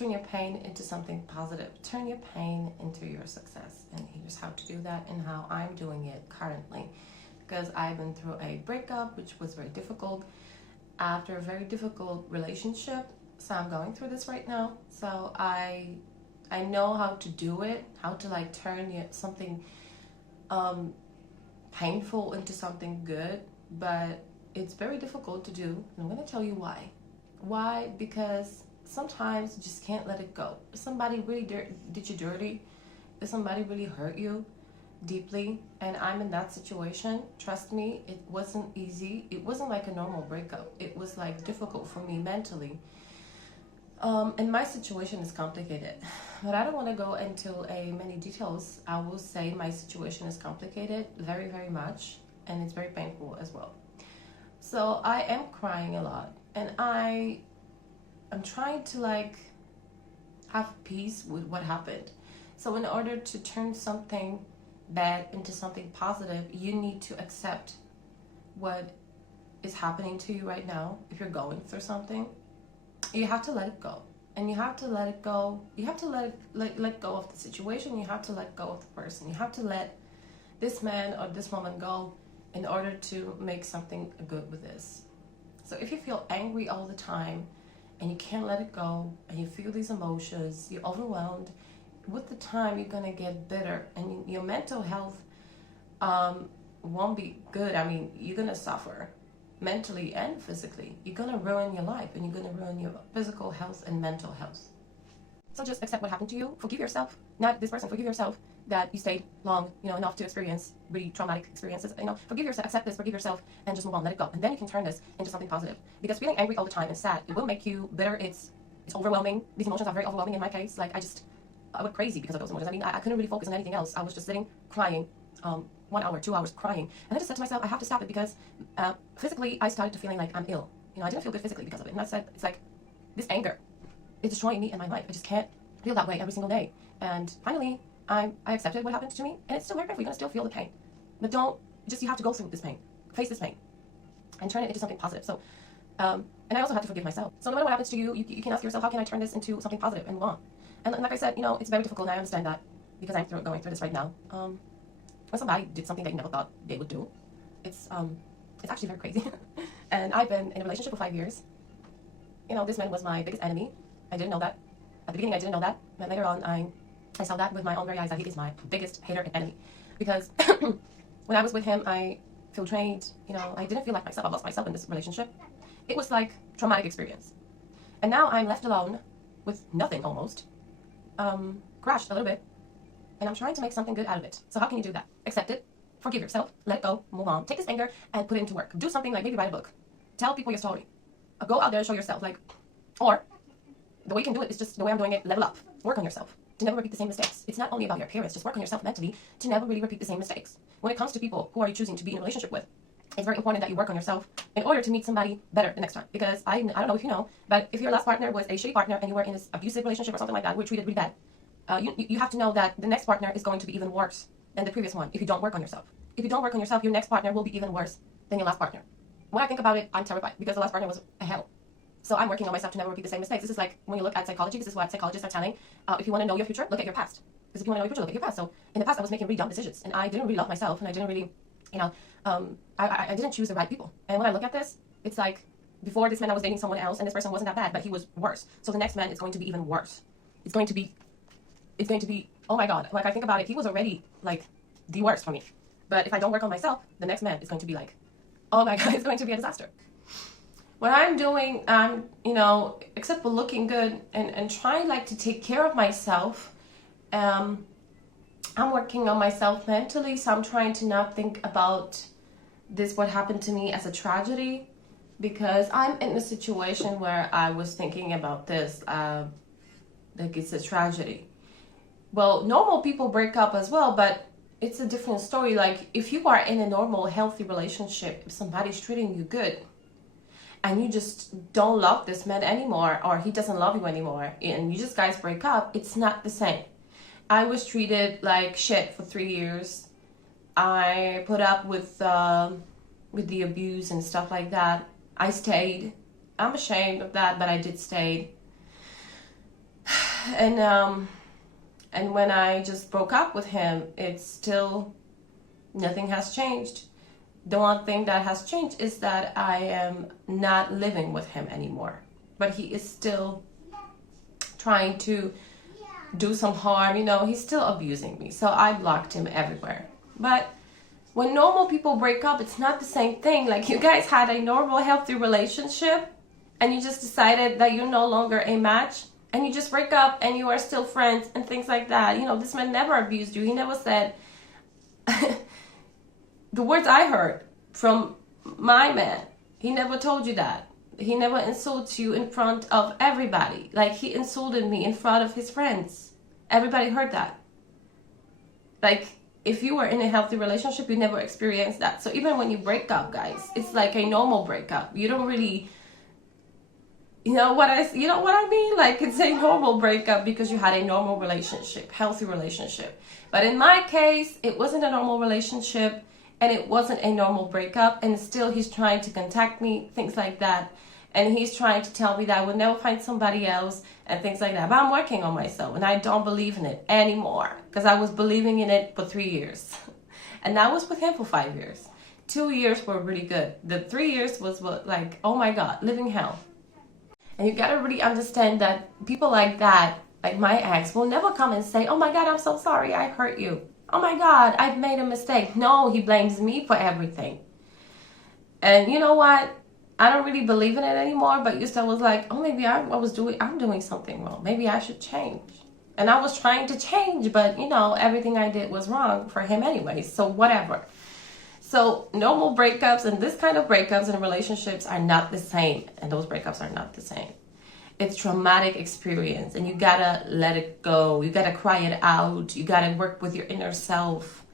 turn your pain into something positive. Turn your pain into your success. And here's how to do that and how I'm doing it currently. Because I've been through a breakup, which was very difficult. After a very difficult relationship, so I'm going through this right now. So I know how to do it, how to like turn something painful into something good, but it's very difficult to do. And I'm going to tell you why. Why? Because sometimes you just can't let it go. If somebody really did you dirty, if somebody really hurt you deeply, and I'm in that situation, trust me, it wasn't easy. It wasn't like a normal breakup. It was like difficult for me mentally. And my situation is complicated, but I don't want to go into many details. I will say my situation is complicated very, very much, and it's very painful as well. So I am crying a lot, and I'm trying to like have peace with what happened. So in order to turn something bad into something positive, you need to accept what is happening to you right now. If you're going through something, you have to let it go, and you have to let it go. You have to let go of the situation. You have to let go of the person. You have to let this man or this woman go in order to make something good with this. So if you feel angry all the time and you can't let it go, and you feel these emotions, you're overwhelmed, with the time you're gonna get bitter, and your mental health won't be good. I mean, you're gonna suffer mentally and physically. You're gonna ruin your life, and you're gonna ruin your physical health and mental health. So just accept what happened to you. Forgive yourself, not this person. Forgive yourself that you stayed long, enough to experience really traumatic experiences. Forgive yourself, accept this, forgive yourself, and just move on. Let it go, and then you can turn this into something positive. Because feeling angry all the time and sad, it will make you bitter. It's overwhelming. These emotions are very overwhelming in my case. Like I went crazy because of those emotions. I mean, I couldn't really focus on anything else. I was just sitting crying. 1 hour, 2 hours crying, and I just said to myself, I have to stop it, because physically I started to feeling like I'm ill. I didn't feel good physically because of it, and I said, it's like this anger is destroying me and my life. I just can't feel that way every single day. And finally, I accepted what happened to me, and it's still very painful. You're gonna still feel the pain, but you have to go through this pain, face this pain, and turn it into something positive. So, and I also have to forgive myself. So no matter what happens to you, you can ask yourself, how can I turn this into something positive and move on? And like I said, it's very difficult, and I understand that, because I'm going through this right now. When somebody did something that you never thought they would do, it's actually very crazy. And I've been in a relationship for 5 years. This man was my biggest enemy. I didn't know that. At the beginning, I didn't know that. But later on, I saw that with my own very eyes, that he is my biggest hater and enemy. Because when I was with him, I feel drained. I didn't feel like myself. I lost myself in this relationship. It was like traumatic experience. And now I'm left alone with nothing almost. Crashed a little bit. And I'm trying to make something good out of it. So how can you do that? Accept it, forgive yourself, let it go, move on. Take this anger and put it into work. Do something like maybe write a book. Tell people your story. Go out there and show yourself. Or the way you can do it is just the way I'm doing it, level up. Work on yourself to never repeat the same mistakes. It's not only about your appearance, just work on yourself mentally to never really repeat the same mistakes. When it comes to people who are you choosing to be in a relationship with, it's very important that you work on yourself in order to meet somebody better the next time. Because I don't know if you know, but if your last partner was a shitty partner and you were in this abusive relationship or something like that, were treated really bad, you have to know that the next partner is going to be even worse than the previous one if you don't work on yourself. If you don't work on yourself, your next partner will be even worse than your last partner. When I think about it, I'm terrified, because the last partner was a hell. So I'm working on myself to never repeat the same mistakes. This is like when you look at psychology, this is what psychologists are telling. If you want to know your future, look at your past. Because if you want to know your future, look at your past. So in the past, I was making really dumb decisions, and I didn't really love myself, and I didn't really, I didn't choose the right people. And when I look at this, it's like before this man, I was dating someone else, and this person wasn't that bad, but he was worse. So the next man is going to be even worse. It's going to be, oh my God. Like I think about it, he was already like the worst for me. But if I don't work on myself, the next man is going to be like, oh my God, it's going to be a disaster. What I'm doing, except for looking good and trying to take care of myself, I'm working on myself mentally. So I'm trying to not think about what happened to me as a tragedy, because I'm in a situation where I was thinking about this, like it's a tragedy. Well, normal people break up as well, but it's a different story. Like if you are in a normal, healthy relationship, if somebody's treating you good, and you just don't love this man anymore, or he doesn't love you anymore, and you just guys break up, it's not the same. I was treated like shit for 3 years. I put up with the abuse and stuff like that. I stayed. I'm ashamed of that, but I did stay. And when I just broke up with him, it's still, nothing has changed. The one thing that has changed is that I am not living with him anymore. But he is still trying to do some harm. He's still abusing me. So I blocked him everywhere. But when normal people break up, it's not the same thing. Like, you guys had a normal, healthy relationship, and you just decided that you're no longer a match, and you just break up and you are still friends and things like that. This man never abused you. He never said the words I heard from my man. He never told you that. He never insulted you in front of everybody. Like, he insulted me in front of his friends. Everybody heard that. Like, if you were in a healthy relationship, you never experienced that. So even when you break up, guys, it's like a normal breakup. You don't really, you know what I mean? Like, it's a normal breakup because you had a normal relationship, healthy relationship. But in my case, it wasn't a normal relationship, and it wasn't a normal breakup, and still he's trying to contact me, things like that. And he's trying to tell me that I would never find somebody else and things like that. But I'm working on myself, and I don't believe in it anymore, because I was believing in it for 3 years. And I was with him for 5 years. 2 years were really good. The 3 years was like, oh my God, living hell. And you gotta really understand that people like that, like my ex, will never come and say, oh my God, I'm so sorry I hurt you. Oh my God, I've made a mistake. No, he blames me for everything. And you know what? I don't really believe in it anymore, but used to, I was like, oh, maybe I'm doing something wrong. Maybe I should change. And I was trying to change, but everything I did was wrong for him anyway. So whatever. So normal breakups and this kind of breakups and relationships are not the same. And those breakups are not the same. It's traumatic experience, and you gotta let it go. You gotta cry it out. You gotta work with your inner self,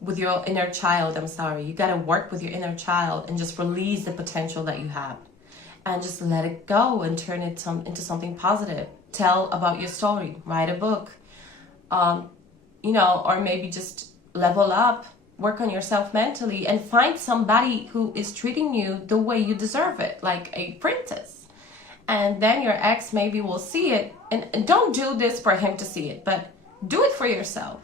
with your inner child. You gotta work with your inner child and just release the potential that you have, and just let it go and turn it into something positive. Tell about your story. Write a book, or maybe just level up. Work on yourself mentally and find somebody who is treating you the way you deserve it, like a princess. And then your ex maybe will see it. And don't do this for him to see it, but do it for yourself.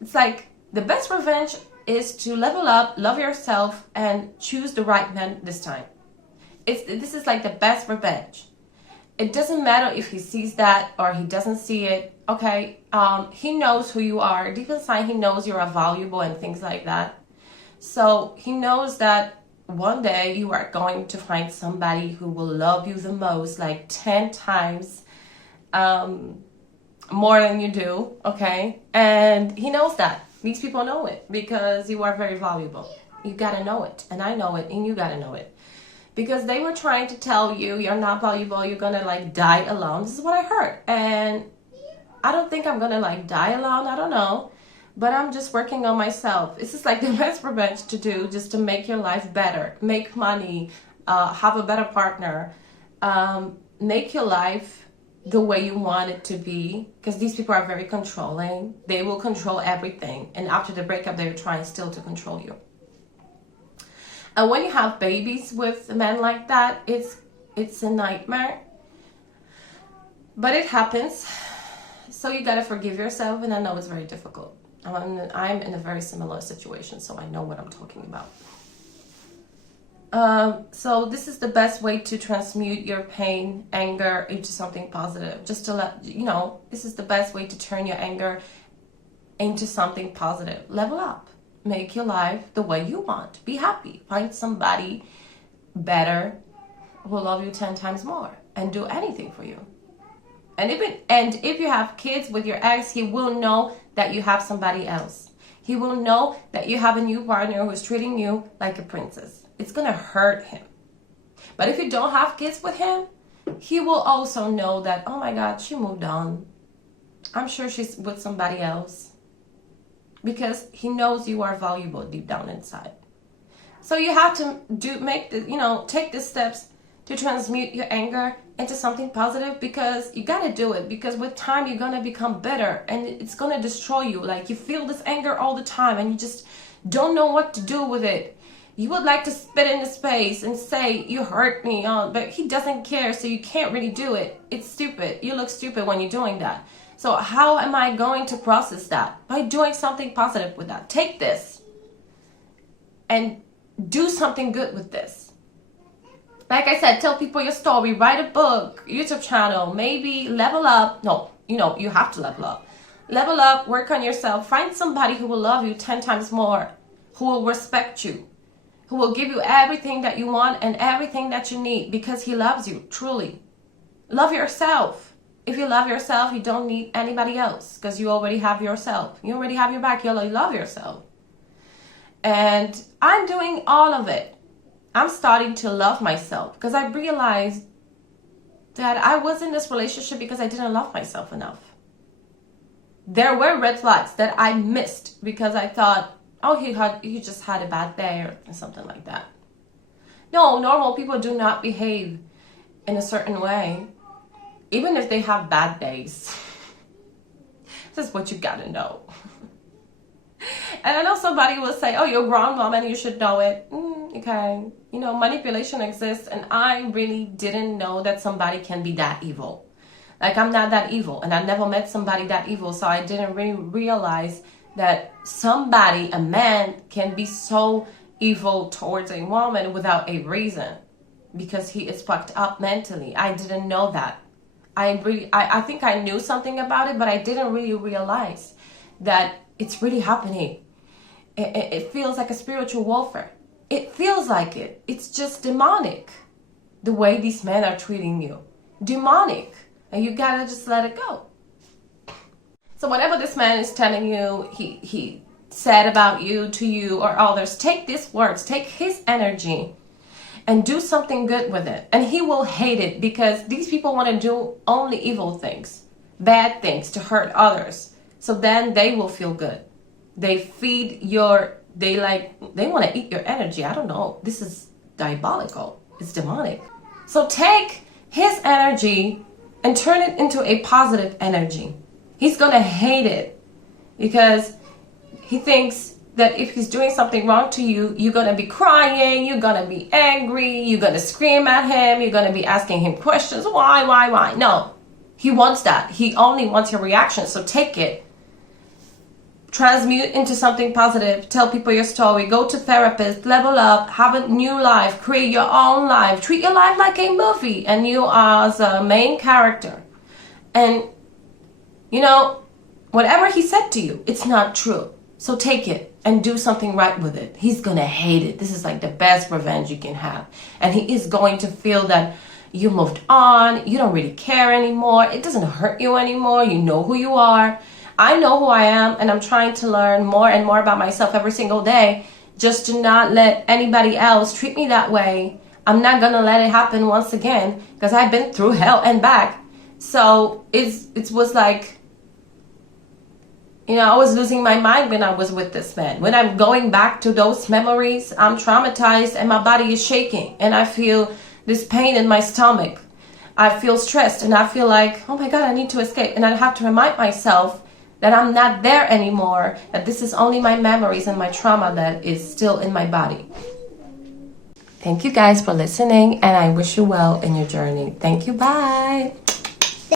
It's like the best revenge is to level up, love yourself, and choose the right man this time. This is like the best revenge. It doesn't matter if he sees that or he doesn't see it. Okay, he knows who you are. Deep inside, he knows you are valuable and things like that. So he knows that one day you are going to find somebody who will love you the most, like 10 times more than you do, okay? And he knows that. These people know it because you are very valuable. You gotta know it, and I know it, and you gotta know it. Because they were trying to tell you you're not valuable, you're gonna like die alone. This is what I heard. And I don't think I'm gonna like die alone, I don't know. But I'm just working on myself. This is like the best revenge to do, just to make your life better, make money, have a better partner, make your life the way you want it to be. Because these people are very controlling. They will control everything. And after the breakup, they're trying still to control you. And when you have babies with men like that, it's a nightmare. But it happens. So you gotta forgive yourself, and I know it's very difficult. I'm in a very similar situation, so I know what I'm talking about. So this is the best way to transmute your pain, anger into something positive. Just to let you know, this is the best way to turn your anger into something positive. Level up. Make your life the way you want. Be happy. Find somebody better who will love you 10 times more and do anything for you. And if you have kids with your ex, he will know that you have somebody else. He will know that you have a new partner who's treating you like a princess. It's gonna hurt him. But if you don't have kids with him, he will also know that, oh my God, she moved on. I'm sure she's with somebody else. Because he knows you are valuable deep down inside. So you have to take the steps to transmute your anger into something positive, because you gotta do it, because with time you're gonna become bitter and it's gonna destroy you. Like, you feel this anger all the time and you just don't know what to do with it. You would like to spit in his face and say, you hurt me, but he doesn't care, so you can't really do it. It's stupid. You look stupid when you're doing that. So how am I going to process that? By doing something positive with that. Take this and do something good with this. Like I said, tell people your story, write a book, YouTube channel, maybe level up. No, you have to level up. Level up, work on yourself, find somebody who will love you 10 times more, who will respect you, who will give you everything that you want and everything that you need because he loves you, truly. Love yourself. If you love yourself, you don't need anybody else because you already have yourself. You already have your back. You already love yourself. And I'm doing all of it. I'm starting to love myself because I realized that I was in this relationship because I didn't love myself enough. There were red flags that I missed because I thought, oh, he just had a bad day or something like that. No, normal people do not behave in a certain way, even if they have bad days. This is what you gotta know. And I know somebody will say, oh, you're a grown woman, you should know it. Okay. Manipulation exists, and I really didn't know that somebody can be that evil. Like, I'm not that evil, and I never met somebody that evil, so I didn't really realize that somebody, a man, can be so evil towards a woman without a reason because he is fucked up mentally. I didn't know that. I think I knew something about it, but I didn't really realize that it's really happening. It feels like a spiritual warfare. It feels like it. It's just demonic, the way these men are treating you. Demonic. And you gotta just let it go. So whatever this man is telling you, he said about you, to you, or others, take these words, take his energy, and do something good with it. And he will hate it because these people want to do only evil things, bad things to hurt others. So then they will feel good. They feed they want to eat your energy. I don't know. This is diabolical. It's demonic. So take his energy and turn it into a positive energy. He's going to hate it because he thinks that if he's doing something wrong to you, you're going to be crying, you're going to be angry, you're going to scream at him, you're going to be asking him questions. Why? No, he wants that. He only wants your reaction. So take it. Transmute into something positive. Tell people your story. Go to therapists. Level up. Have a new life. Create your own life. Treat your life like a movie. And you are the main character. And, whatever he said to you, it's not true. So take it and do something right with it. He's going to hate it. This is like the best revenge you can have. And he is going to feel that you moved on. You don't really care anymore. It doesn't hurt you anymore. You know who you are. I know who I am, and I'm trying to learn more and more about myself every single day just to not let anybody else treat me that way. I'm not going to let it happen once again because I've been through hell and back. So it was like, I was losing my mind when I was with this man. When I'm going back to those memories, I'm traumatized and my body is shaking and I feel this pain in my stomach. I feel stressed and I feel like, oh my God, I need to escape. And I have to remind myself that I'm not there anymore, that this is only my memories and my trauma that is still in my body. Thank you guys for listening, and I wish you well in your journey. Thank you. Bye.